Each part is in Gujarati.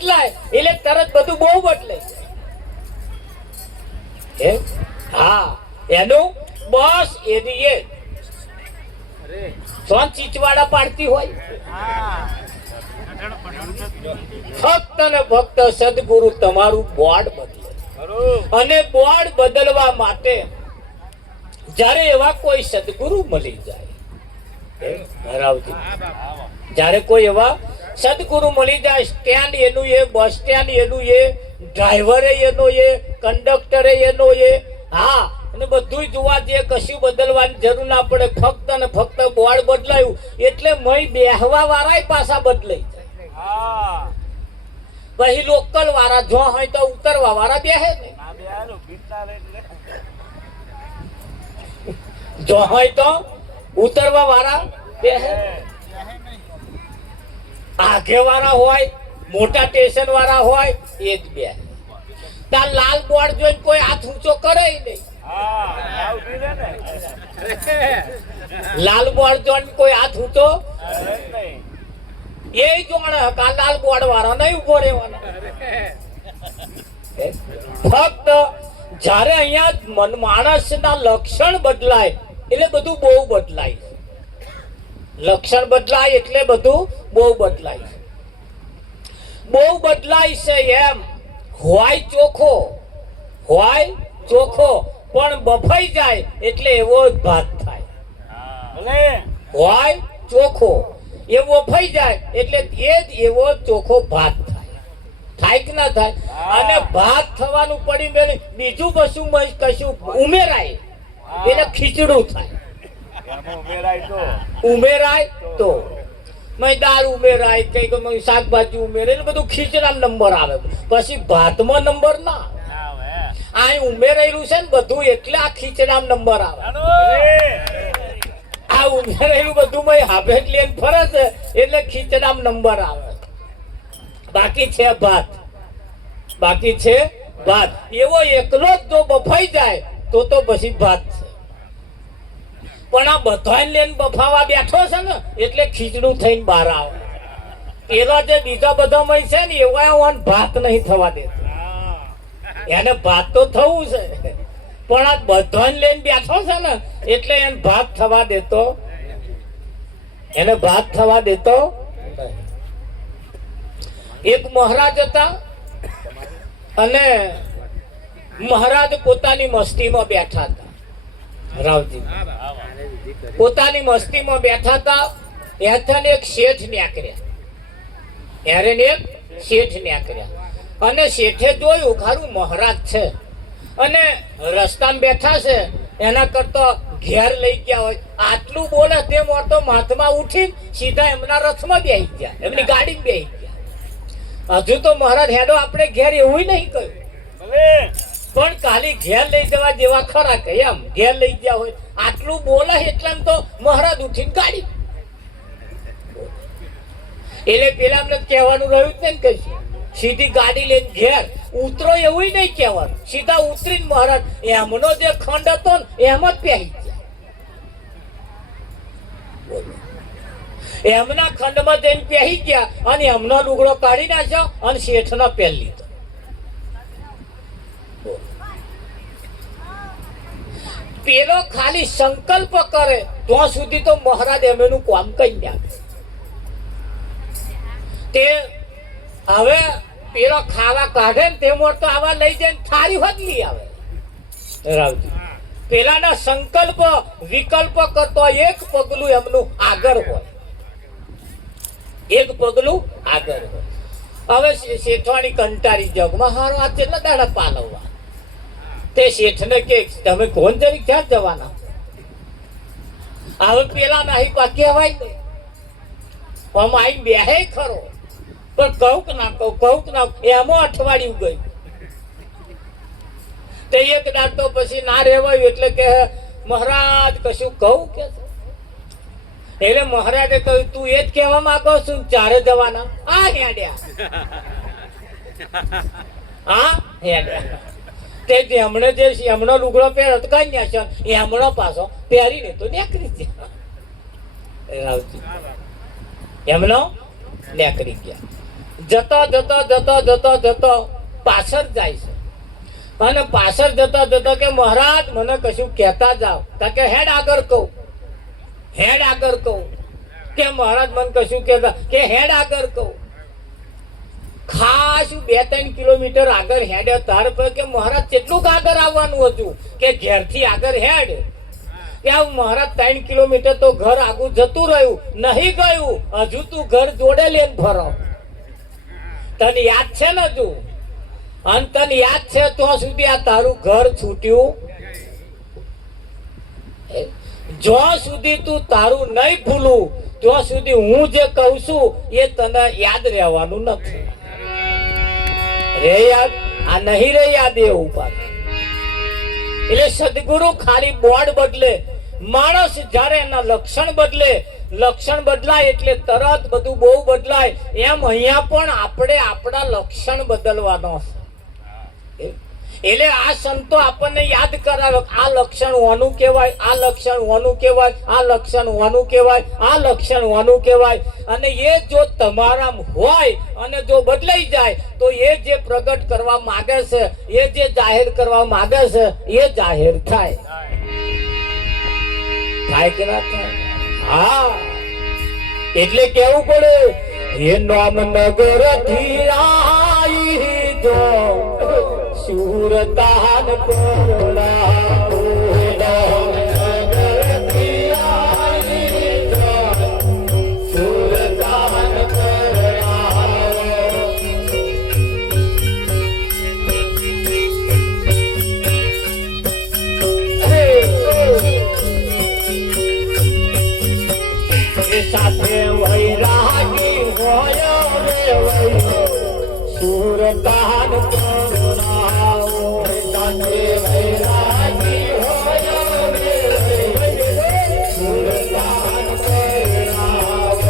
બદલાય એટલે તરત બધું બહુ બદલાય. હા એનું બસ એની એ સોન ચીચવાડા પાડતી હોય. ફક્ત ને ફક્ત સદગુરુ તમારું બોર્ડ બદલે અને બોર્ડ બદલવા માટે જ્યારે એવા કોઈ સદગુરુ મળી જાય, જ્યારે કોઈ એવા સદગુરુ મળી જાય, સ્ટેન્ડ એનું એ, બસ સ્ટેન્ડ એનું એ, ડ્રાઈવરે એનો એ, કંડક્ટરે એનો એ, હા અને બધું જોવા જઈએ, કશું બદલવાની જરૂર ના પડે. ફક્ત ને ફક્ત બોર્ડ બદલાયું એટલે મય બેહવા વાળા પાછા બદલાઈ જાય. પછી લોકલ વાળા જો હોય તો ઉતરવા વાળા બેહે ને, જો હોય તો ઉતરવા વાળા બેહે. આગે વાળા હોય, મોટા સ્ટેશન વાળા હોય એ જ બે. તાર લાલ બોર્ડ જોઈને કોઈ હાથ ઊંચો કરે નહીં. લાલ બોર્ડ જોઈને કોઈ હાથ ઊંચો એ જોણે કા લાલ બોર્ડ વાળા નહીં ઉભો રહેવાનો. ફક્ત જ્યારે અહીંયા માણસના લક્ષણ બદલાય એટલે બધું બહુ બદલાય. લક્ષણ બદલાય એટલે બધું બહુ બદલાય. બહુ બદલાય છે એમ હોય ચોખ્ખો, હોય ચોખ્ખો પણ બફાઈ જાય એટલે એવો જ ભાત થાય. હોય ચોખ્ખો એ બફાઈ જાય એટલે એ જ એવો ચોખ્ખો ભાત થાય. થાય કે ના થાય? અને ભાત થવાનું પડી મેળે બીજું કશું ઉમેરાય એટલે ખીચડું થાય. ઉમેરાય તો દાળ ઉમેરાય, કઈક શાકભાજી ઉમેરે એટલે બધું ખીચડામાં નંબર આવે. પછી ભાતમાં નંબર ના આ ઉમેરેલું છે ને બધું એટલે આ ખીચડામાં નંબર આવે. આ ઉમેરેલું બધું હાફેટ લઈને ફરે છે એટલે ખીચડામાં નંબર આવે. બાકી છે ભાત, બાકી છે ભાત. એવો એકલો જ જો બફાઈ જાય તો પછી ભાત છે. પણ આ બધા લઈને બફાવા બેઠો છે ને એટલે ખીચડું થઈને બહાર આવે. એવા જે બીજા બધા મય છે ને એવા ભાત નહીં થવા દેતો. એને ભાત તો થવું છે પણ આ બધા લઈને બેઠો છે ને એટલે એને ભાત થવા દેતો, એને ભાત થવા દેતો. એક મહારાજ હતા અને મહારાજ પોતાની મસ્તીમાં બેઠા હતા. રાવજી પોતાની મસ્તીમાં બેઠા હતા. એથાને એક શેઠ ન્યાકર્યા, યારે એક શેઠ ન્યાકર્યા અને શેઠે જોયું ખારું મહારાજ છે અને રસ્તામાં બેઠા છે, એના કરતા ઘેર લઈ ગયા હોય. આટલું બોલે તે મોટો માથમાં ઉઠી સીધા એમના રથમાં બેસી ગયા, એમની ગાડીમાં બેસી ગયા. હજુ તો મહારાજ હેડો આપણે ઘેર એવું નહીં કહ્યું, પણ ખાલી ઘેર લઈ જવા જેવા ખરા કે એમ ઘેર લઈ ગયા હોય. આટલું બોલે એટલે તો મહારાજ ઉઠીને ગાડી. એટલે પેલા અમને કહેવાનું રહ્યું જ નહીં કશું. સીધી ગાડી લઈને ઘેર ઉતરો એવું નહીં કહેવાનું, સીધા ઉતરીને મહારાજ એમનો જે ખંડ હતો ને એમ જ પહેરી ગયા. એમના ખંડમાં જઈને પહેરી ગયા અને એમનો લુગડો કાઢી નાખ્યો અને શેઠનો પહેરી લીધો. પેલો ખાલી સંકલ્પ કરે ત્યાં સુધી તો મહારાજ એમનું કામ કરી નાખે. તે હવે પેલો ખાવા કાઢે ને તે મોટો આવા લઈ જાય થાળી બદલી આવે. રાવજી પેલાના સંકલ્પ વિકલ્પ કરતો એક પગલું એમનું આગળ હોય, એક પગલું આગળ હોય. હવે શેઠવાણી કંટાળી જગમાં હારો આ કેટલા દાડા પાલવવા. તે શેઠને કે તમે કોણ જરી ક્યાં જવાના? હવે પેલા નહીં કહેવાય નહીં. આમ આઈ બેહે ખરો પણ કહું ના કહું ના એમાં અઠવાડિયું ગયું. તે એક દાડ તો પછી ના રહેવાયું એટલે કે મહારાજ કશું કહું કે એટલે મહારાજે કહ્યું તું એ જ કહેવા માંગો છું ચારે જવાના? આ હેડ્યા, હા હેડ્યા. તે એમણે જે એમનો લુગડો પહેર્યો તો કઈ નાખ્યો, એમનો પાછો પહેરીને તો નીકળી ગયા. એમનો નીકળી ગયા. જતો જતો જતો જતો જતો પાછળ જાય છે અને પાછળ જતો જતો કે મહારાજ મને કશું કહેતા જાઓ કે હેડ આગળ કહું હેડ આગળ કહું કે મહારાજ મને કશું કહેતા કે હેડ આગળ કહું ખાસ 2-3 કિલોમીટર આગળ હેડે તાર પર કે મહારાજ કેટલું આગળ આવવાનું હતું કે ઘેરથી આગળ હેડ કે મહારાજ 3 કિલોમીટર તો ઘર આગળ જતું રહ્યું નહીં ગયું હજુ તું ઘર જોડે લઈને ફરો તને યાદ છે ને તું અને તને યાદ છે તો સુધી આ તારું ઘર છૂટ્યું જ્યાં સુધી તું તારું નહીં ભૂલું ત્યાં સુધી હું જે કહું છું એ તને યાદ રહેવાનું નથી રે યાદ આ નહીં રે યાદ એવું પાછું એટલે સદગુરુ ખાલી બોર્ડ બદલે માણસ જ્યારે એના લક્ષણ બદલે લક્ષણ બદલાય એટલે તરત બધું બહુ બદલાય એમ અહીંયા પણ આપણે આપણા લક્ષણ બદલવાનો એટલે આ સંતો આપણને યાદ કરાવે આ લક્ષણ હોનું કહેવાય આ લક્ષણ હોનું કહેવાય આ લક્ષણ હોનું કહેવાય આ લક્ષણ હોનું કહેવાય અને એ જો તમારા હોય અને જો બદલાઈ જાય તો એ જે પ્રગટ કરવા માંગે છે એ જે જાહેર કરવા માંગે છે એ જાહેર થાય થાય કે ના થાય હા એટલે કેવું પડે એ નામ નગર થી આઈ જો સુરતાન કોલાઓ નામ નગર થી આઈ જો સુરતાન સાથે વૈરાગી હોય રે વૈ સુરતાન કરુણાઓ સાથે વૈરાગી હોય રે વૈ સુરતાન કરુણાઓ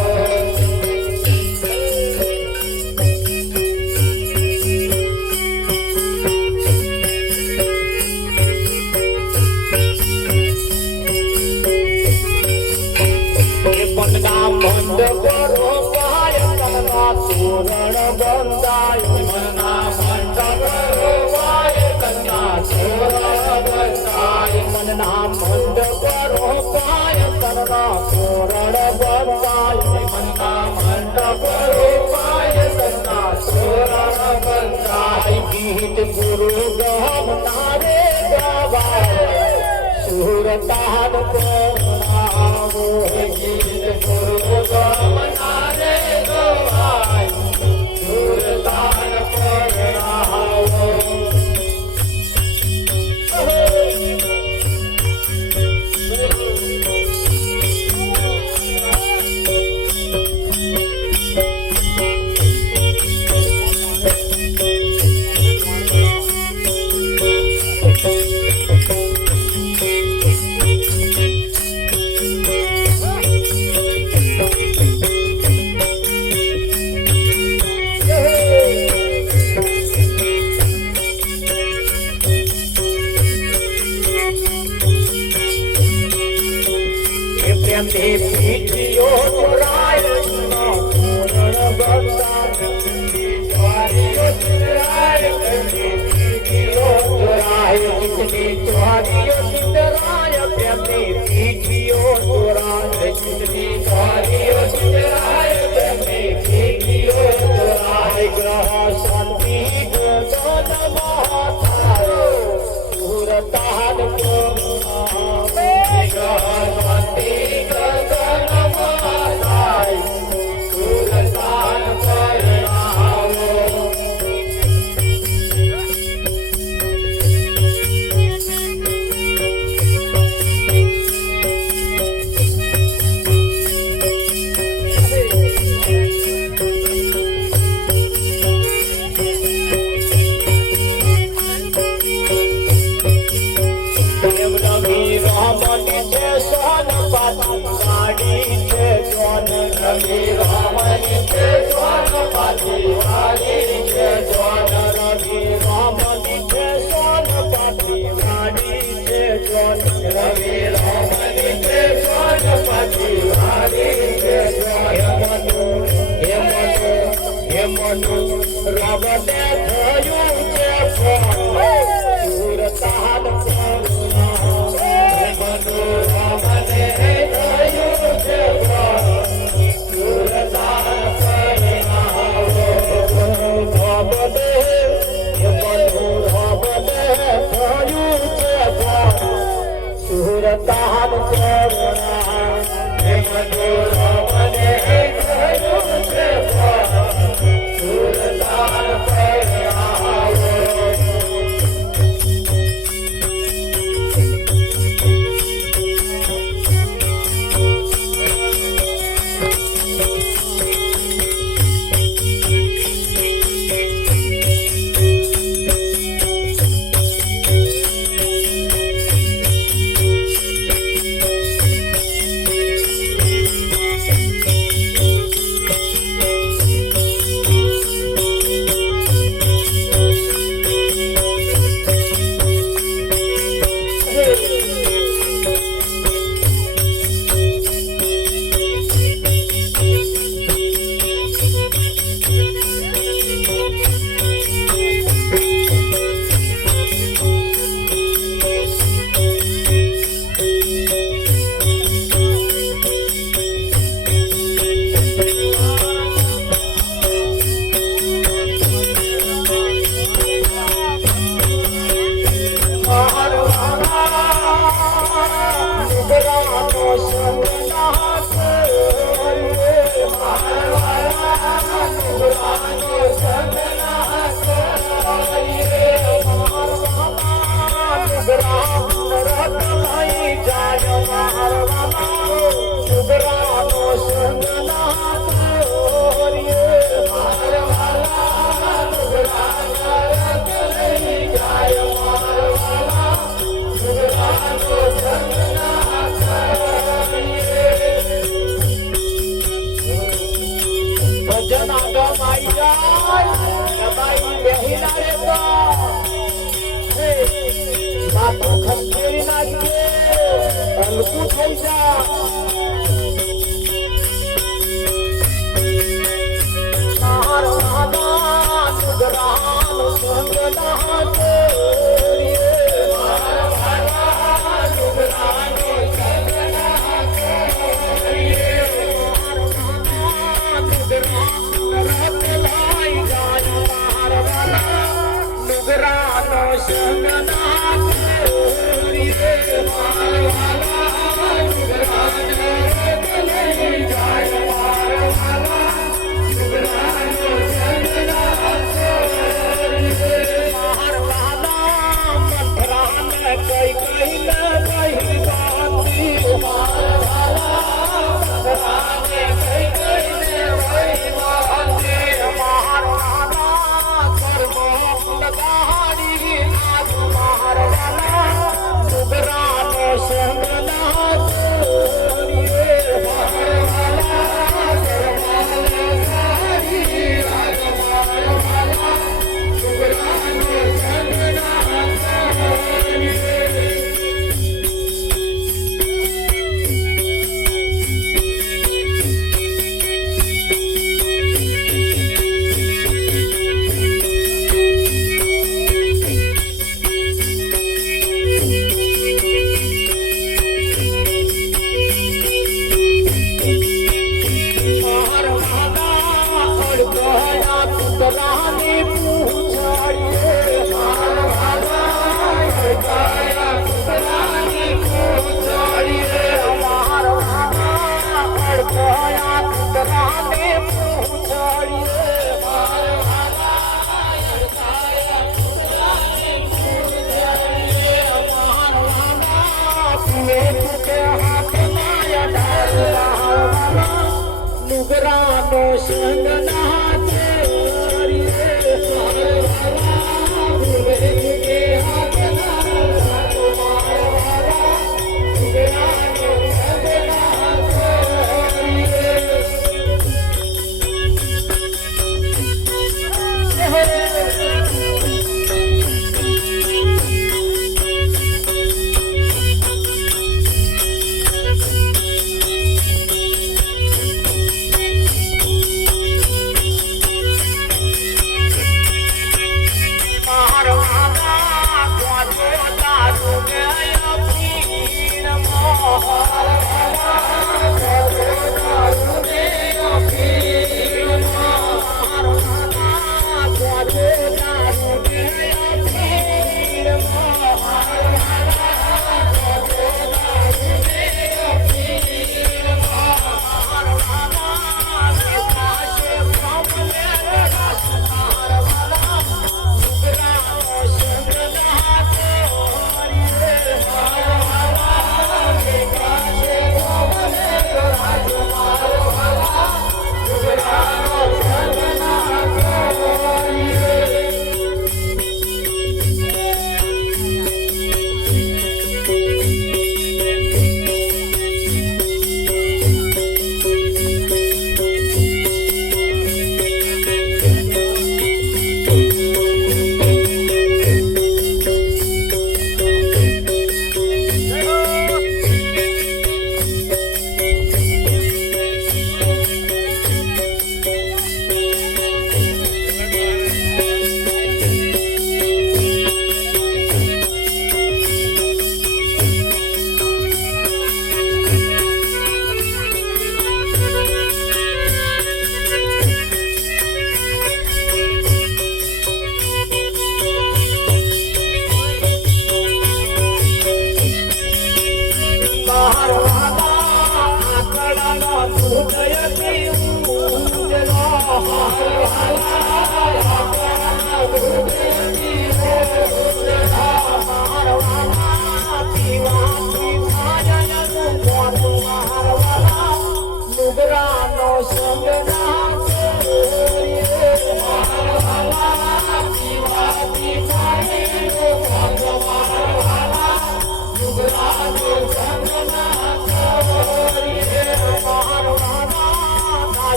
મંદ કરો પાય કનના તોરણ બંધાય મનના મંદ કરો પાય કન્યા તોરણ બંધાય મનના મંદ કરો પાય કનના તોરણ બંધાય મનના મંદ કરો પાય કન્યા તોરણ બંધાય ગીત ગુરુ ગમ તારે ગવાય સુરતાન કોણાવો ગીત ગુરુ ગમ તારે ગવાય સુરતાન કોણાવો Manu સુરતાન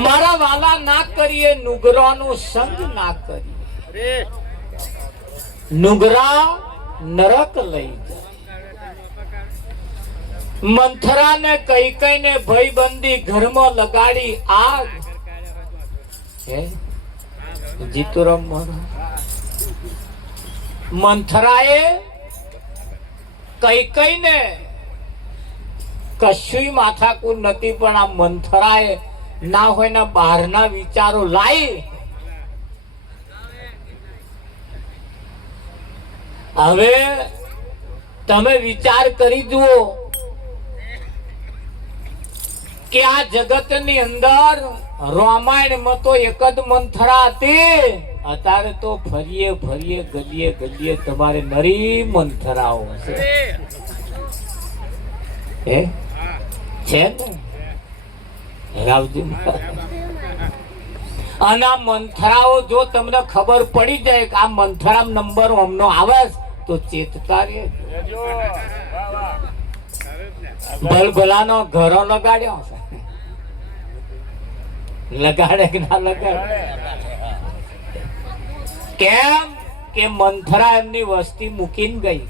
મારા વાલા ના કરીએ નુગરાનો સંગ ના કરીએ. નુગરા નરક લઈ જાય. મંથરાને કૈકેયીને ભયબંધી ઘરમાં લગાડી આગ. હે જીતુરામ મહારાજ, મંથરાએ કૈકેયીને કશુંય માથાકૂટ નથી, પણ આ મંથરાએ ના હોય ના બહારના વિચારો લાવી હવે તમે વિચાર કરી જુઓ કે આ જગતની અંદર રામાયણમાં તો એક જ મંથરા હતી, અત્યારે તો ફરીએ ફરીએ ગલીએ ગલીએ તમારે નરી મંથરાઓ છે. છે ને રાવજી? અને આ મંથરાઓ જો તમને ખબર પડી જાય કે આ મંથરા નંબર અમનો આવે તો ચેતતા રે. ભલભલાનો ઘરો લગાડ્યો લગાડે કે ના લગાડે? કેમ કે મંથરા એમની વસ્તી મૂકીને ગઈ.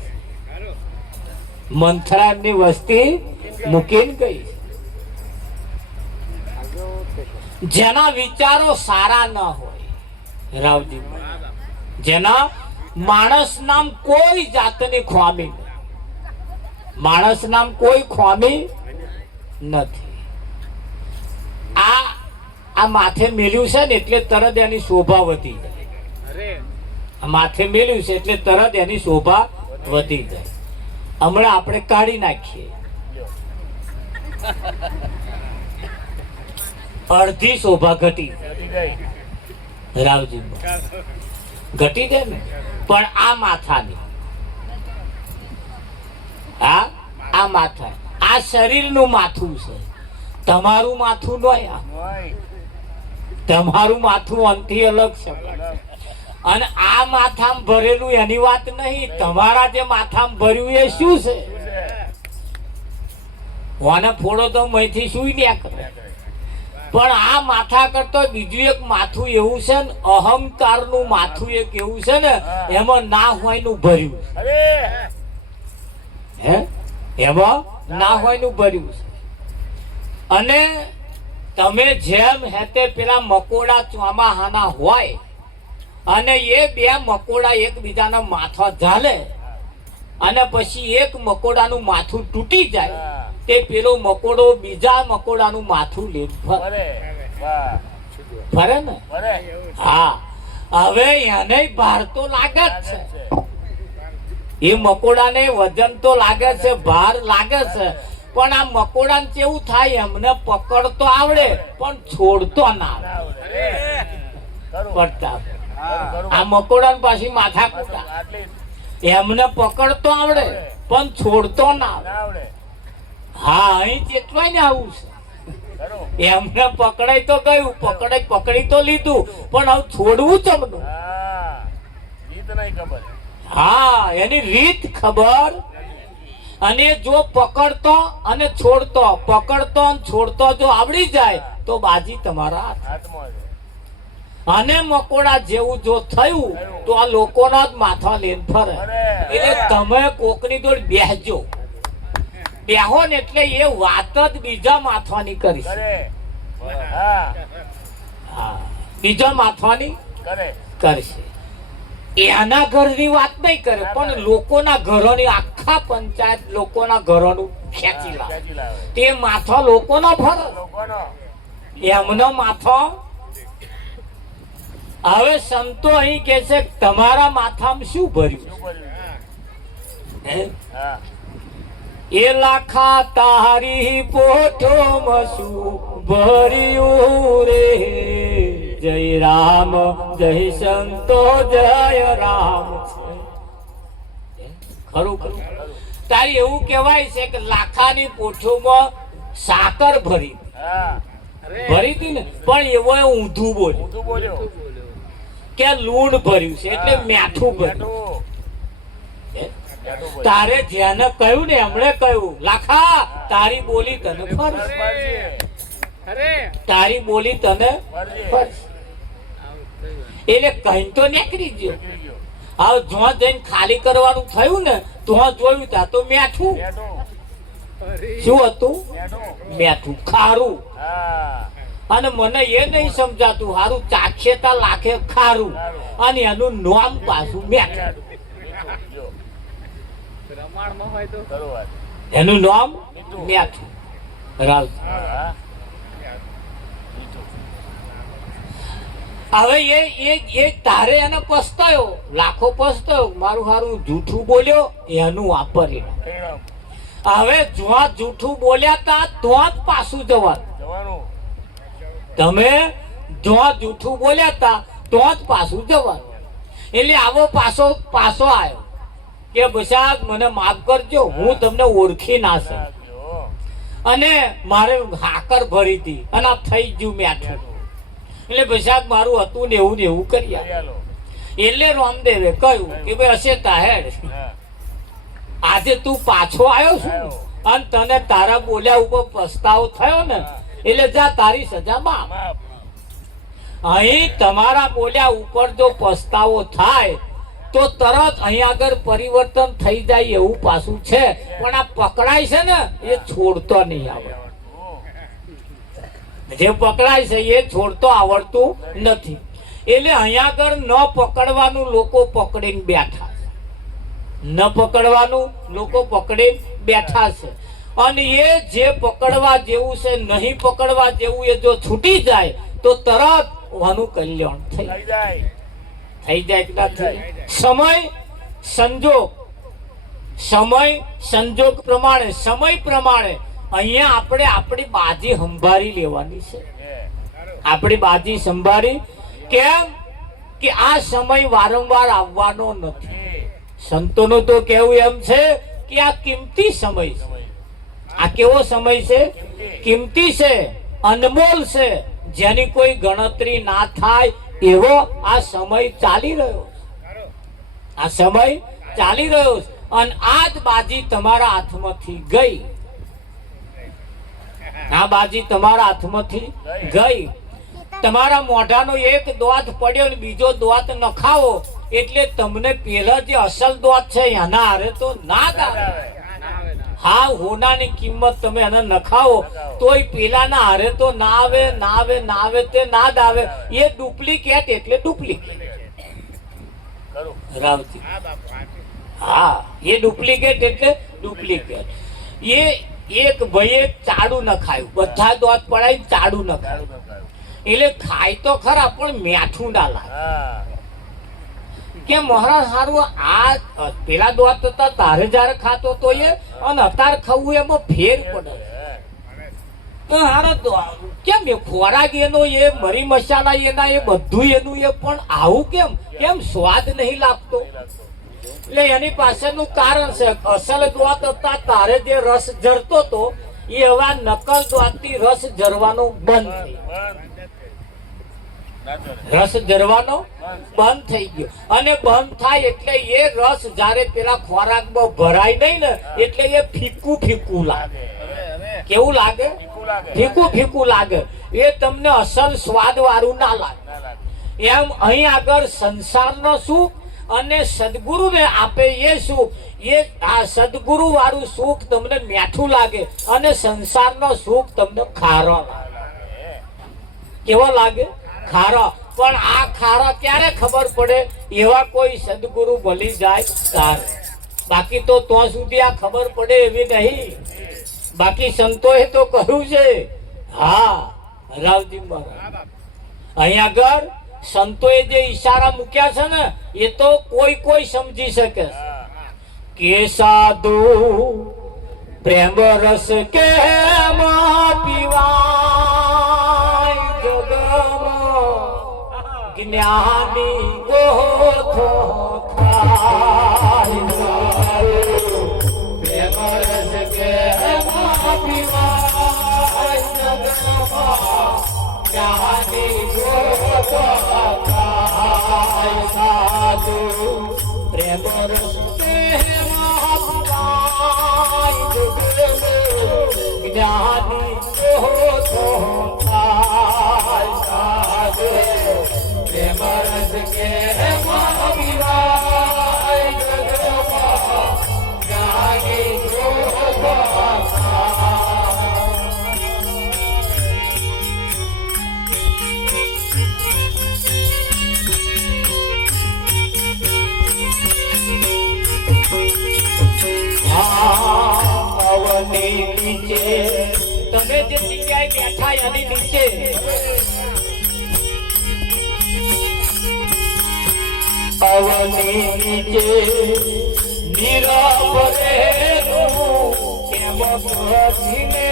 મંથરા એમની વસ્તી મૂકીને ગઈ. જેના વિચારો સારા ન હોય રાવજી, જેના માણસ નામ કોઈ જાતની ખ્વામી, માણસ નામ કોઈ ખ્વામી નથી. આ માથે મેલ્યું છે ને એટલે તરત એની શોભા વધી જાય. માથે મેલ્યું છે એટલે તરત એની શોભા વધી જાય. હમણાં આપણે કાઢી નાખીએ, અડધી શોભા ઘટી રાવજી, ઘટી જાય ને. પણ આ માથાની, આ માથા, આ શરીરનું માથું છે, તમારું માથું નોય. તમારું માથું અંતિ અલગ છે. અને આ માથામાં ભરેલું એની વાત નહીં, તમારા જે માથામાં ભર્યું એ શું છે? વાને ફોડો તો મહીથી સુઈ ન્યા કરે. પણ આ માથા કરતો બીજું એક માથું એવું છે ને, અહંકાર નું માથું એક એવું છે ને, એમાં ના હોય નું ભર્યું. હે એમાં ના હોય નું ભર્યું છે. અને તમે જેમ હેતે પેલા મકોડા ચોમાહાના હોય અને એ બે મકોડા એકબીજાના માથા ઝાલે અને પછી એક મકોડાનું માથું તૂટી જાય, તે પેલો મકોડો બીજા મકોડાનું માથું લે ફરે ને. હા, હવે એને ભાર તો લાગે જ છે. એ મકોડાને વજન તો લાગે છે, ભાર લાગે છે. પણ આ મકોડાને કેવું થાય, એમને પકડતો આવડે પણ છોડતો ના આવડે. પડતા આ મકોડા પાછી માથા કૂટા, એમને પકડતો આવડે પણ છોડતો ના આવડે. હા, અહીં જેટલાય ને આવું છે. એમને પકડાય તો ગયું, પકડી તો લીધું, પણ હવે છોડવું ચમનું. હા, એની રીત ખબર. અને જો પકડતો અને છોડતો, પકડતો અને છોડતો જો આવડી જાય તો બાજી તમારા હાથમાં. અને મકોડા જેવું જો થયું તો આ લોકોના જ માથા લઈને ફરે. એટલે તમે કોકની જોડે બેસજો, બેહો ને એટલે એ વાત જ બીજા માથવાની કરી. હા, બીજા માથવાની કરશે. એના ઘરની વાત નહીં કરે, પણ લોકોના ઘરોની, આખા પંચાયત લોકોના ઘરોનું ખેંચી લાવે. તે માથો લોકોનો ફરે, એમનો માથો. હવે સંતો અહીં કે છે તમારા માથામાં શું ભર્યું? એ લાખા તારી પોઠોમાં શું ભર્યું રે? જય રામ જય સંતો જય રામ. ખરું ખરું તારી એવું કહેવાય છે કે લાખાની પોઠોમાં સાકર ભરી હતી ને, પણ એવો ઊંધું બોલ્યો કે લૂણ ભર્યું છે એટલે મીઠું ભર્યું. તારે જેને કહ્યું ને એમણે કહ્યું, લાખા તારી બોલી તને ફરશે, તારી બોલી તને ફરશે. એટલે કઈ તો નીકળી ગયો. હવે જો જઈને ખાલી કરવાનું થયું ને તો જોયું તા તો મેઠું શું હતું? મેઠું ખારું. અને મને એ નહીં સમજાતું હારું ચાખેતા લાખે ખારું અને એનું નામ પાછું મેઠું. એનું નામ મેઠું. હવે એ તારે એને પસ્તાયો, લાખો પસ્તાયો, મારું હારું જૂઠું બોલ્યો એનું વાપરી. હવે જો જૂઠું બોલ્યા તા તો જ પાછું જવાનું. તમે જો જૂઠું બોલ્યા તા તો જ પાછું જવાનું. એટલે આવો પાછો આવ્યો કે બસાક મને માફ કરજો, હું તમને ઓળખી ના શકું અને મારે હાકર ભરી હતી અને આ થઈ ગયું મેઠું. એટલે બસાક મારું હતું ને એવું કર્યા. એટલે રામદેવે કહ્યું કે ભાઈ હશે તાહેડ, આજે તું પાછો આવ્યો છું અને તને તારા બોલ્યા ઉપર પસ્તાવો થયો ને એટલે જા તારી સજા માફ. અહીં તમારા બોલ્યા ઉપર જો પસ્તાવો થાય તો તરત અહીં આગળ પરિવર્તન થઈ જાય એવું પાછું છે. પણ આ પકડાય છે ને એ છોડતો નહીં આવે. જે પકડાય છે એ છોડતો આવડતું નથી. એટલે અહીં આગળ ન પકડવાનું લોકો પકડીને બેઠા છે. ન પકડવાનું લોકો પકડીને બેઠા છે. અને એ જે પકડવા જેવું છે નહીં પકડવા જેવું એ જો છૂટી જાય તો તરત આનું કલ્યાણ થઈ જાય કે ના થાય. સમય સંજોગ પ્રમાણે સમય પ્રમાણે અહીંયા આપણે આપણી બાજી સંભાળી લેવાની છે. આપણી બાજી સંભાળી કેમ કે આ સમય વારંવાર આવવાનો નથી. સંતોનું તો કેવું એમ છે કે આ કિંમતી સમય છે. આ કેવો સમય છે? કિંમતી છે, અનમોલ છે, જેની કોઈ ગણતરી ના થાય એવો આ સમય ચાલી રહ્યો છે. આ સમય ચાલી રહ્યો છે અને આ જ બાજી તમારા હાથમાંથી ગઈ. આ બાજી તમારા હાથમાંથી ગઈ. તમારા મોઢાનો એક દોત પડ્યો ને બીજો દોત નખાવો એટલે તમને પેલા જે અસલ દોત છે એના હારે તો ના આવે. હા, હોનાની કિંમત તમે એને નખાવો તોય પેલાના હારે તો ના આવે તે ના જ આવે. એ ડુપ્લિકેટ એટલે ડુપ્લિકેટ. રાવજી, હા, એ ડુપ્લિકેટ એટલે ડુપ્લિકેટ. એ એક ભાઈએ ચાડું નખાયું, બધા દોત પડાય ચાડું નખાયું એટલે ખાય તો ખરા પણ મેઠું ના લાગે. કે મહારાજ સારું આ પેલા દોત હતા તારે જયારે ખાતો તો એ અને અત્યારે ખાવું એમાં ફેર પડે. કેમ એ ખોરાક એનો એ મરી મસાલા એના એ બધું એનું એ પણ આવું કેમ સ્વાદ નહીં લાગતો? એટલે એની પાછળનું કારણ છે અસલ દોત હતા તારે જે રસ ઝરતો તો એ હવે નકલ દોતથી રસ ઝરવાનો બંધ થઈ રસ ઝરવાનો બંધ થઈ ગયો. અને બંધ થાય એટલે એ રસ જયારે પેલા ખોરાકમાં ભરાય નહીં ને એટલે એ ફીકું લાગે. કેવું લાગે? ફીકું લાગે. એ તમને અસલ સ્વાદ વાળું ના લાગે. એમ અહીં આગળ સંસારનો સુખ અને સદગુરુને આપે એ સુખ, એ આ સદગુરુ વાળું સુખ તમને મીઠું લાગે અને સંસારનો સુખ તમને ખારો લાગે. કેવો લાગે? ખારા. પણ આ ખારા ક્યારે ખબર પડે? એવા કોઈ સદગુરુ ભલી જાય તારે. બાકી તો સુધી આ ખબર પડે એવી નહીં. બાકી સંતોએ તો કહ્યું છે. હા, રાવજી મહારાજ અહીં આગળ સંતોએ જે ઈશારા મૂક્યા છે ને એ તો કોઈ સમજી શકે કે સાધુ પ્રેમ રસ કે પીવાય જગમાં જ્ઞાની ગોથો થાય. પ્રેમ રસ કે પીવાય જગમાં જ્ઞાની ગોથો થાય. સાધુ પ્રેમ રસ કે જ્ઞાની ગોથો થાય. સાધુ પ્રેમ રસ કે પીવાય અવની નીચે તમે જે જગ્યાએ બેઠા એની નીચે અવની નીચે નીરવ રહેલું કેમ કરીને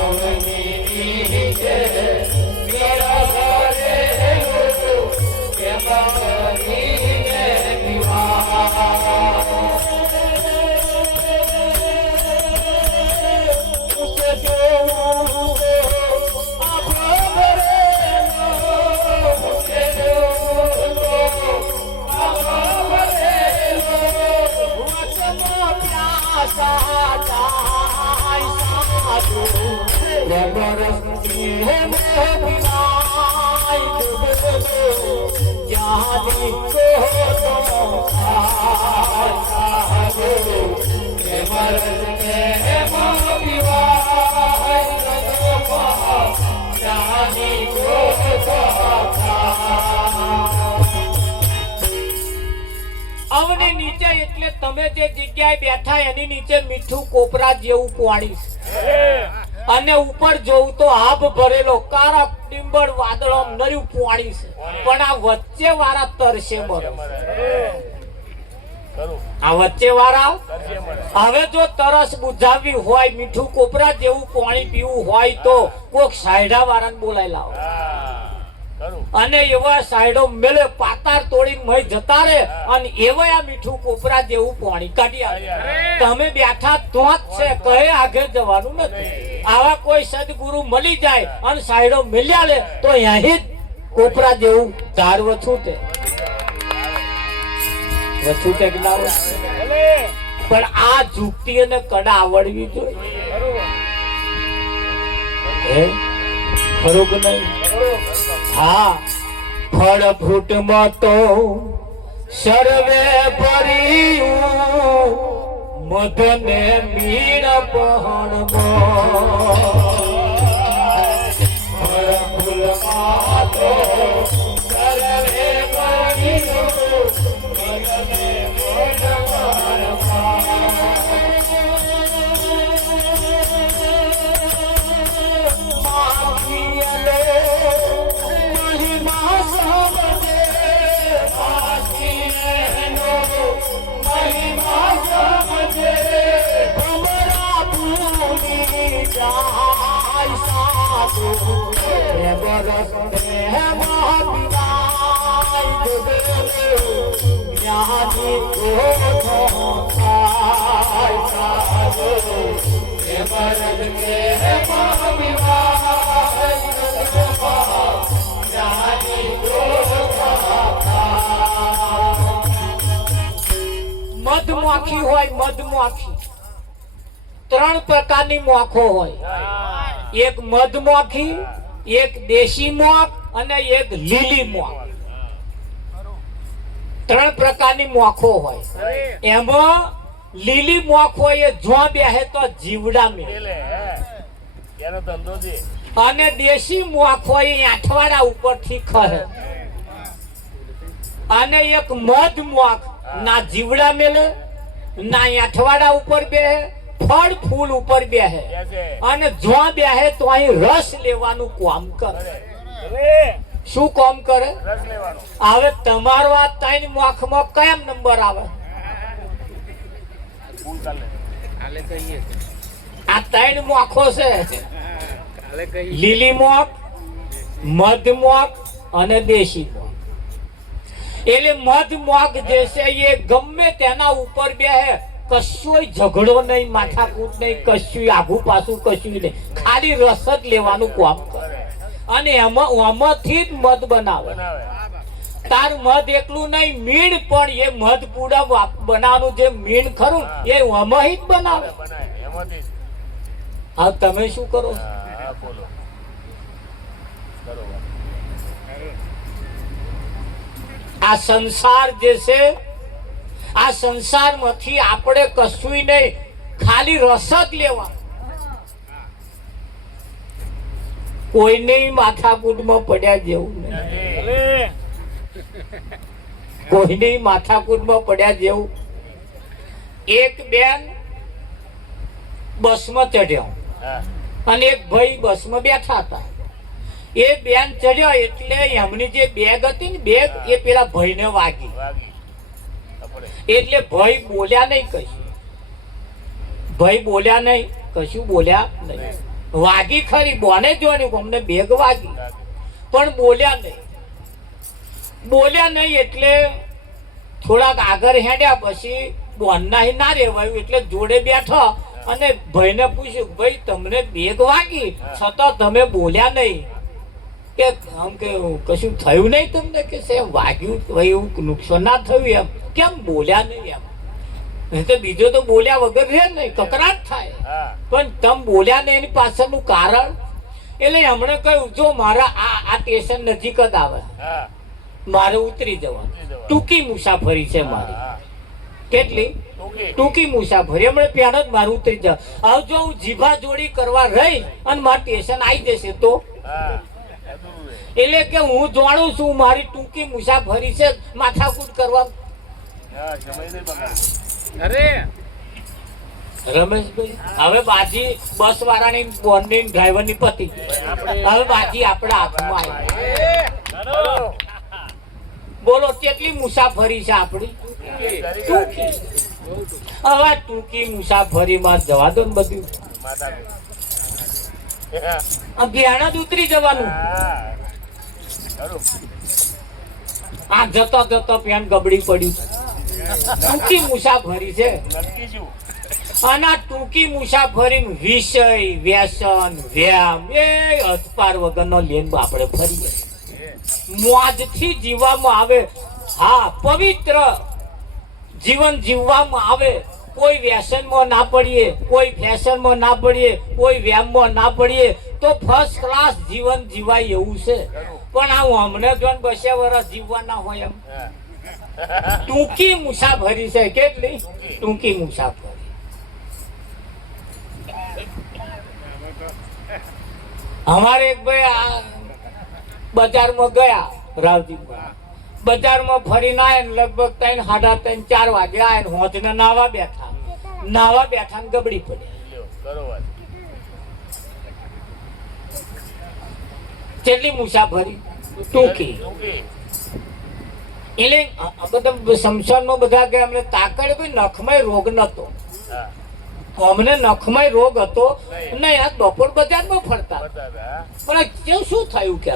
અવની નીચે નીરવ રહેલું કેમ કરીને અવની નીચે એટલે તમે જે જગ્યાએ બેઠા એની નીચે મીઠું કોપરા જેવું પાણી છે અને ઉપર જોવું તો આભ ભરેલો કાળા ડિંબળ વાદળો નર્યું પાણી છે પણ આ વચ્ચે વાળા તરસે મરે આ વચ્ચે વાળા હવે જો તરસ બુઝાવવી હોય મીઠું કોપરા જેવું પાણી પીવું હોય તો કોક સાયડા વાળાને બોલાઈ લાવો અને એવા સાયડો મેલે પાતાર તોડીને મય જતા રે અને એવા આ મીઠું કોપરા જેવું પાણી કાઢી આવે તમે બેઠા તો જ છે કહે આગળ જવાનું નથી આવા કોઈ સદગુરુ મળી જાય અને સાયડો મેલ્યા લે તો અહીં જ કોપરા જેવું ધાર વછૂટે કે ના પણ આ જુક્તિ અને કડા આવડવી જોઈએ ખરું કે નહીં હા ફળ ફ્રૂટમાં તો સર્વે ભર્યું મધને મીણ પહણમાં ફળ ફૂલમાં તો સર્વે ભર્યું મધને મીણ મધમાખી હોય મધમાખી ત્રણ પ્રકારની મોખો હોય એક મધમાખી એક દેશી મોખ અને એક લીલી મોખ ત્રણ પ્રકારની મોખો હોય એમાં લીલી મોખ હોય એ જો બેહે તો જીવડા મેલે એનો ધંધો છે અને દેશી મોખ હોય એ આઠવાડા ઉપરથી ખહે અને એક મધ મોખ ના જીવડા મેલે ના આઠવાડા ઉપર બેહે ફળ ફૂલ ઉપર બેહે અને જો બેહે તો અહીં રસ લેવાનું કામ કરે શું કામ કરે રસ લેવાનું હવે તમારો આ ત્રણ મોખમાં કયા નંબર આવે આ ત્રણ મોખો છે લીલી મોખ મધ મોખ અને દેશી મોખ એટલે મધ મોખ જે છે એ ગમે તેના ઉપર બેહે કશું ઝઘડો નહીં માથાકૂટ નહીં કશું આઘું પાછું કશું નહીં ખાલી રસ જ લેવાનું કામ કરે અને એમાંથી જ મધ બનાવે તાર મધ એકલું નહીં મીણ પણ એ મધ પૂડા બનાવવાનું જે મીણ ખરું એ એમાંથી જ બનાવે હા તમે શું કરો આ સંસાર જે છે આ સંસારમાંથી આપણે કશું નહીં ખાલી રસ જ લેવા કોઈને માથાકૂટમાં પડ્યા જેવું નહીં કોઈને માથાકૂટમાં પડ્યા જેવું એક બેન બસમાં ચડ્યા અને એક ભાઈ બસમાં બેઠા હતા. એ બેન ચડ્યો એટલે એમની જે બેગ હતી ને બેગ એ પેલા ભાઈને વાગી. એટલે ભાઈ બોલ્યા નહીં કશું. ભાઈ બોલ્યા નહીં કશું બોલ્યા નહીં. વાગી ખરી, બોને જોયું અમને બેગ વાગી, પણ બોલ્યા નહીં. બોલ્યા નહીં એટલે થોડાક આગળ હેડ્યા. પછી બોનના ના રહેવાયું એટલે જોડે બેઠા અને ભાઈને પૂછ્યું, ભાઈ તમને બેગ વાગી છતાં તમે બોલ્યા નહીં કે આમ કે કશું થયું નહીં તમને? કે છે વાગ્યું એવું નુકસાન ના થયું એમ કેમ બોલ્યા નહીં? એમ તો બીજો તો બોલ્યા વગર રહે નહીં, કકરાટ થાય, પણ તમે બોલ્યા નહીં એની પાછળનું કારણ? એટલે એમણે કહ્યું, જો મારા આ સ્ટેશન નજીક જ આવે, મારે ઉતરી જવાનું, ટૂંકી મુસાફરી છે મારી. કેટલી ટૂંકી મુસાફરી, એમણે પહેલા જ મારું ઉતરી જાવ. હવે જો હું જીભા જોડી કરવા રહી અને મારું સ્ટેશન આવી જશે તો? એટલે કે હું જાણું છું મારી ટૂંકી મુસાફરી છે, માથાકૂટ કરવા. રમેશભાઈ, હવે બાજી બસ વાળાની બોનની ડ્રાઈવરની પતી, હવે બાજી આપણા હાથમાં આવી. બોલો કેટલી મુસાફરી છે આપણી? ટૂંકી. હવે ટૂંકી મુસાફરીમાં જવા દો ને બધું, અભિયાન જ ઉતરી જવાનું. આ જતો જતો પેન ગબડી પડ્યું. ટૂંકી મુસાફરી છે અને આ ટૂંકી મુસાફરી વિષય વ્યસન વ્યાયામ એ હથપાર વગરનો લેન આપણે ફરીએ. મોજથી જીવવામાં આવે, હા પવિત્ર જીવન જીવવામાં આવે. કોઈ વ્યસનમાં ના પડીએ, કોઈ ફેશનમાં ના પડીએ, કોઈ વ્યાયામમાં ના પડીએ તો ફર્સ્ટ ક્લાસ જીવન જીવાય એવું છે. પણ આ અમને જો 2 વર્ષ જીવવાના હોય એમ. ટૂંકી મુસાફરી છે. કેટલી ટૂંકી મુસાફરી. અમારે એક ભાઈ બજારમાં ગયા, રાવજીમાં બજારમાં ફરીને આયા, લગભગ 3, 3:30, 4 વાગે આયા. હોજને નાવા બેઠા ને ગબડી પડી. કેટલી મુસાફરી? ટૂંકી. એટલે બધા શમશાનમાં બધા ગયા. અમને તાકડ ભાઈ નખમય રોગ નતો, અમને નખમય રોગ હતો નહીં. આ બપોર બજારમાં ફરતા, પણ કેવું શું થયું કે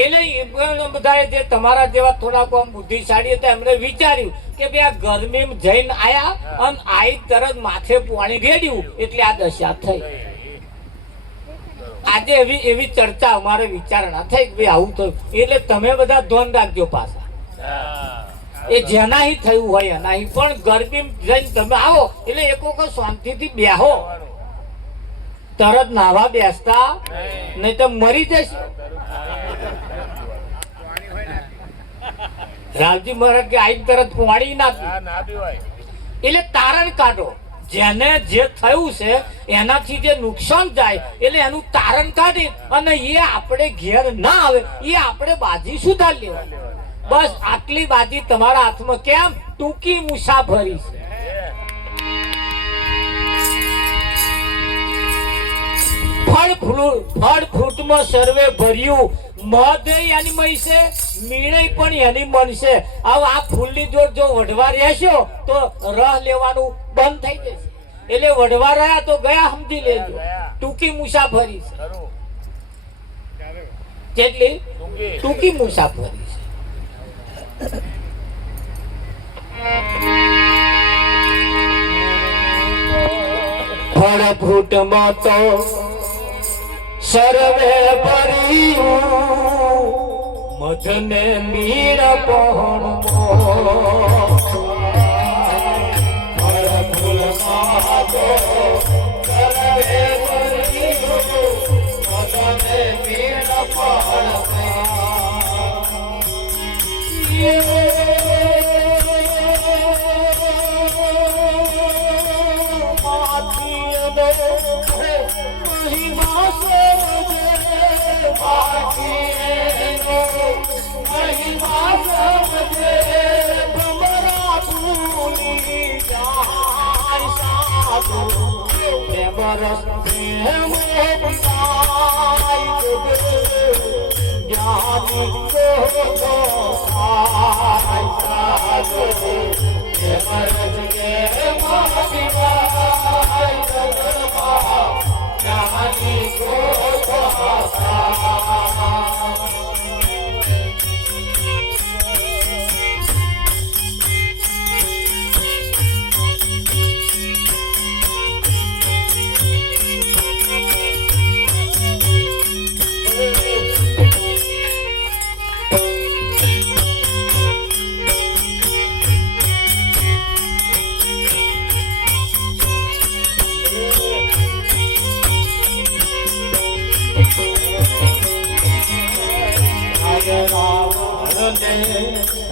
એટલે બધા જે તમારા જેવા થોડાક આમ બુદ્ધિશાળી હતા એમણે વિચાર્યું કે ભાઈ આ ગરમીમાં જઈને આયા અને આઈ તરત માથે પાણી રેડ્યું એટલે આ દશા થઈ. આજે એવી ચર્ચા અમારે વિચારણા થઈ કે ભાઈ આવું થયું. એટલે તમે બધા ધ્યાન રાખજો પાછા, એ જેનાહી થયું હોય એનાહી. પણ ગરમીમાં જઈને તમે આવો એટલે એક વખત શાંતિથી બેહો, તરત નાવા બેસતા નહીં તો મરી જશે. રાવજી મહારાજ કે આઈ તરત પાણી ના પીવાય. એટલે તારણ કાઢો, જેને જે થયું છે એનાથી જે નુકસાન જાય એટલે એનું તારણ કાઢી અને એ આપણે ઘેર ના આવે એ આપણે બાજી સુધાર લેવાની. બસ આટલી બાજી તમારા હાથમાં. કેમ? ટૂંકી મુસાફરી છે. ફળ ફ્રૂટમાં સર્વે ભર્યું, મધ એની મય છે, મીણય પણ એની મન છે. હવે આ ફૂલની જોડ જો વઢવા રહેશો તો રહ લેવાનું બંધ થઈ જશે. એટલે વઢવા રહ્યા તો ગયા, સમજી લેજો. ટૂંકી મુસાફરી છે. કેટલી ટૂંકી મુસાફરી છે. ફળ ફ્રૂટમાં તો સર્વે ભર્યું, મધને મીણ પણ ફળ ફૂલમાં તો સર્વે ભર્યું, મધને મીણ પણ મહિમા સમજે ભમરા ભૂલી बरस प्रेम बुलाए ज्ञानी को आए साधो ये बरस के महाविवाह ज्ञानी को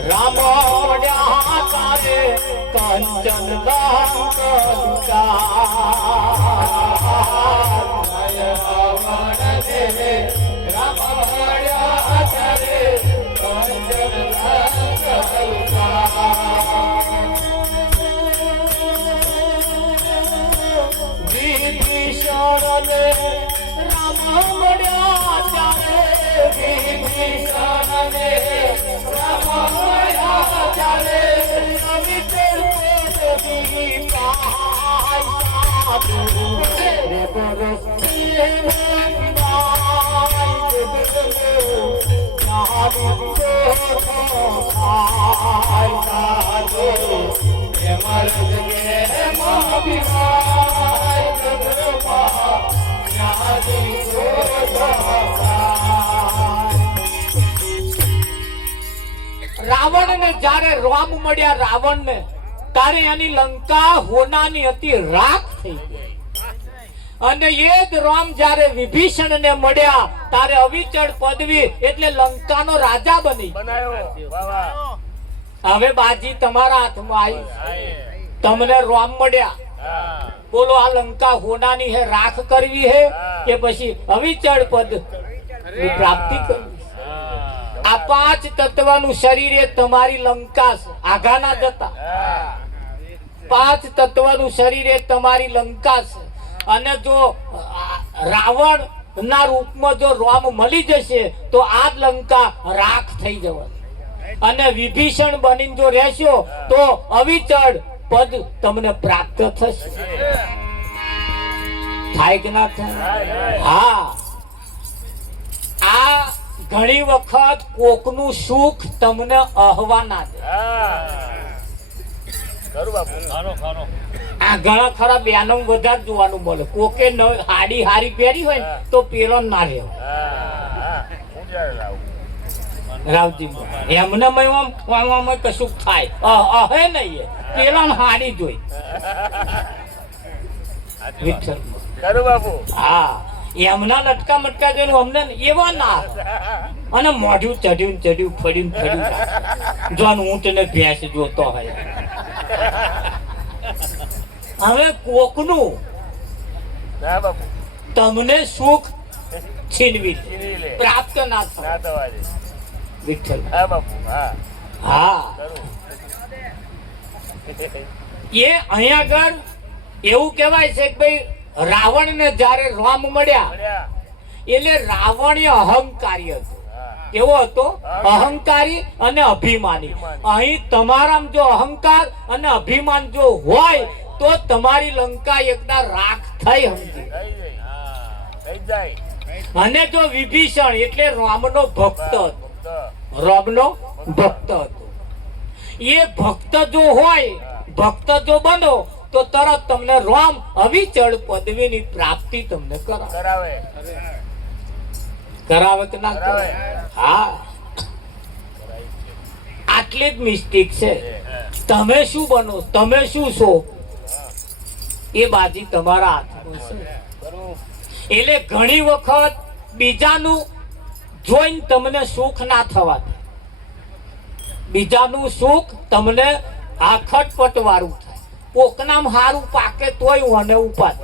रामोड्या तारे कंचन लंका रावण दे रामोड्या तारे कंचन लंका विभीषण ने रामोड्या तारे विभीषण ने રાવણ ને જ્યારે રામ મળ્યા રાવણ ને ત્યારે એની લંકા હોનાની હતી રાખ થઈ ગઈ અને એ જ રામ જ્યારે વિભીષણ ને મળ્યા ત્યારે અવિચળ પદવી એટલે લંકાનો રાજા બની હવે બાજી તમારા હાથમાં આવી તમને રામ મળ્યા બોલો આ લંકા હોનાની હે રાખ કરવી હે કે પછી અવિચળ પદ પ્રાપ્તિ કરવી આ પાંચ તત્વનું શરીર એ તમારી લંકા આઘાના જતા પાંચ તત્વનું શરીર એ તમારી લંકા છે અને જો રાવણ ના રૂપમાં જો રામ મળી જશે તો આ જ લંકા રાખ થઈ જવાની અને વિભીષણ બનીને જો રહેશો તો અવિચળ પદ તમને પ્રાપ્ત થશે થાય કે ના થાય હા આ ઘણી વખત કોકનું સુખ તમને અહવા ના દે આ ઘણા ખરા બેનો વધારે જોવાનું મળે કોકે હાડી હારી પહેરી હોય તો પેલો ના રહે રાવજી એમને કશું થાય અહે નહીં પેલો હાડી જોઈ વિઠ્ઠલ હા એમના લટકા મટકા જોઈને અમને એવા ના અને મોઢું ચડ્યું ફળ્યું જોન ઊંટ ને ભેંસ જોતો હોય હવે કોકનું તમને સુખ છીનવી પ્રાપ્ત ના થાય વિઠ્ઠલ હા એ અહીંયા આગળ એવું કહેવાય છે કે ભાઈ રાવણ ને જયારે રામ મળ્યા એટલે રાવણ એ અહંકારી હતો કેવો હતો અહંકારી અને અભિમાની અહીં તમારામાં જો અહંકાર અને અભિમાન જો હોય તો તમારી લંકા એકદા રાખ થઈ સમજી અને જો વિભીષણ એટલે રામનો ભક્ત હતો રામનો ભક્ત હતો એ ભક્ત જો હોય ભક્ત જો બનો તો તરત તમને રામ અવિચળ પદવીની પ્રાપ્તિ તમને કરાવે કે ના કરાવે હા આટલી જ મિસ્ટેક છે તમે શું બનો તમે શું છો એ બાજી તમારા હાથમાં છે એટલે ઘણી વખત બીજાનું જોઈને તમને સુખ ના થવા દે બીજાનું સુખ તમને આખટપટ વાળું થાય કોકનામ હારું પાકે તોય મને ઉપાડ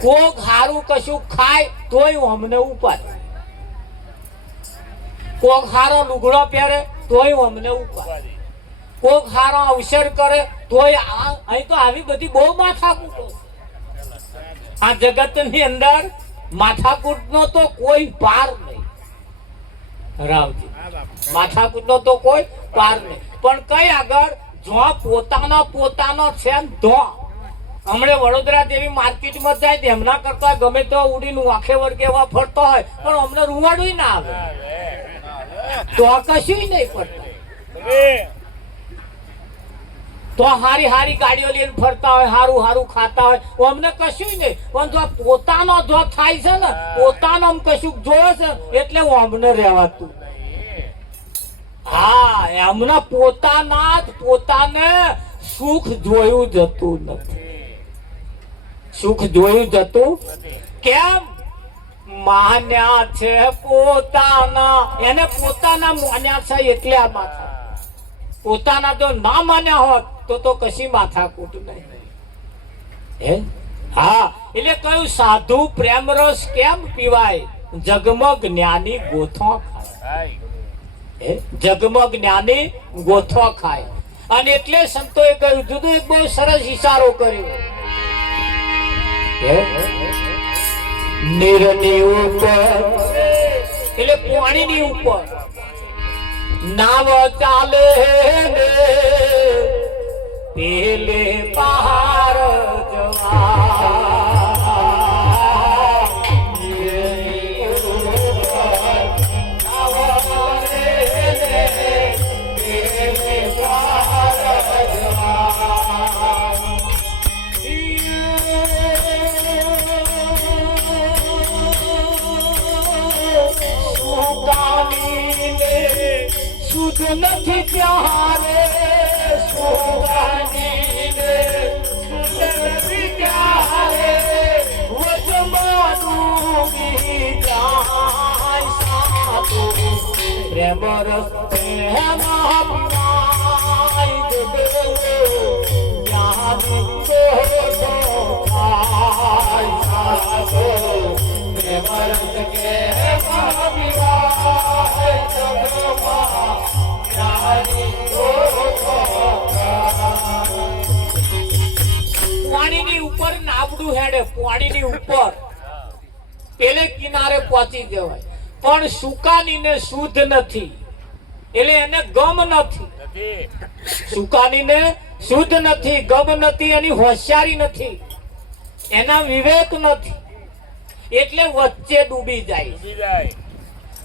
કોક હારું કશું ખાય તોય અમને ઉપાડ કોક હારો લુગડો પહેરે તોય અમને ઉપાડ કોક હારો અવસર કરે તોય અહીં તો આવી બધી બહુ માથાકૂટો આ જગતની અંદર માથાકૂટનો તો કોઈ પાર નહીં રાવજી માથાકૂટનો તો કોઈ પાર નહીં પણ કઈ આગળ જો પોતાનો છે ધો હમણે વડોદરા જેવી માર્કેટમાં જાય તેમના કરતા ગમે તો ઉડીને આખે વર્ગે એવા ફરતો હોય પણ અમને રૂવાડું ના આવે તો કશું નહીં પડતા તો હારી ગાડીઓ લઈને ફરતા હોય હારું ખાતા હોય અમને કશું નહીં પણ જો પોતાનો જો થાય છે ને પોતાનો કશું જોયો છે એટલે અમને રહેવાતું હા એમના પોતાને સુખ જોયું જતું નથી કેમ માન્યા છે પોતાના એને પોતાના માન્યા છે એટલે આ માથા પોતાના જો ના માન્યા હોત તો કશી માથાકૂટ નહીં હા એટલે કયું સાધુ પ્રેમ રસ કેમ પીવાય જગમગ જ્ઞાની ગોથો ખાય જગમગ જ્ઞાની ગોથો ખાય અને એટલે સંતોએ કહ્યું જુદું એક બહુ સરસ ઈશારો કર્યો નીરની ઉપર એટલે પાણીની ઉપર નાવ ચાલે ને પેલે પહાડ સુખ નથી ત્યારે સુગાની ને સુખ નથી ત્યારે વજમાનું જાય સાધુ પ્રેમ રસ એમાં પીવાય જ્ઞાની ગોથો ખાય સાધુ પ્રેમ રસ એમાં પીવાય પાણીની ઉપર નાવડું હેડે પાણીની ઉપર પેલે કિનારે પહોંચી જવાય પણ સુકાની ને શુદ્ધ નથી એટલે એને ગમ નથી સુકાની ને શુદ્ધ નથી ગમ નથી એની હોશિયારી નથી એના વિવેક નથી એટલે વચ્ચે ડૂબી જાય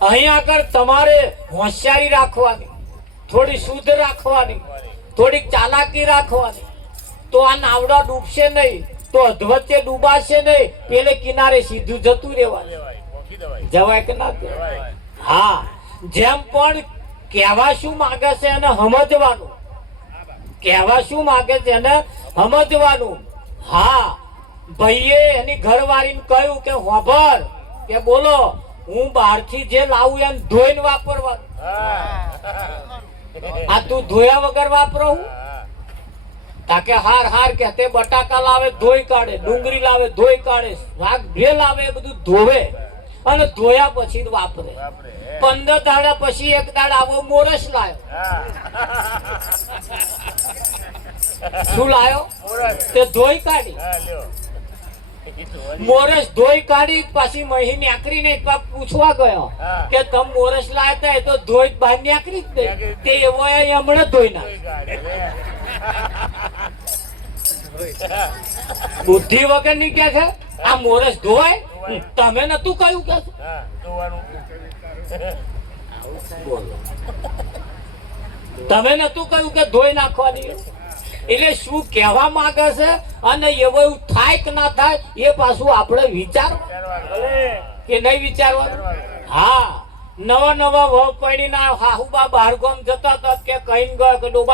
અહીં આગળ તમારે હોશિયારી રાખવાની થોડી શુદ્ધ રાખવાની થોડીક ચાલાકી રાખવાની તો આ નાવડા ડૂબશે નહીં તો અધવચ્ચે ડૂબાશે નહીં પેલે કિનારે સીધું જતું રહેવાનું જવાય કે ના જવાય હા જેમ પણ કહેવા શું માંગે છે એને સમજવાનું કહેવા શું માંગે છે એને સમજવાનું હા ભાઈએ એની ઘરવાળીને કહ્યું કે હોભર કે બોલો હું બહારથી જે લાવું એમ ધોઈને વાપરવાનું આ તું ધોયા વગર વાપરો હું તાકે હાર કે તે બટાકા લાવે ધોઈ કાઢે ડુંગળી લાવે ધોઈ કાઢે શાક ભેલ લાવે બધું ધોવે અને ધોયા પછી જ વાપરે 15 દાડા પછી એક દાડા આવો મોરસ લાયો શું લાયો તે ધોઈ કાઢી મોરસ ધોઈ કાઢી પછી મહી નીકળીને પૂછવા ગયો કે તમ મોરસ લાયા હતા એ તો ધોઈ બહાર નીકળી જ નહીં તે એવો હમણાં ધોઈ નાખ બુદ્ધિ વગર ની કે છે આ મોરસ ધોવાય તમે નતું કહ્યું કે તમે નતું કહ્યું કે ધોઈ નાખવાની એટલે શું કહેવા માંગે છે અને એવું થાય કે ના થાય એ પાછું આપણે વિચારવાનું કે નહીં વિચારવાનું હા નવા વહુ પડીના હાહુબા બહાર ગામ જતા હતા કે કઈ ગયો કે ડોબા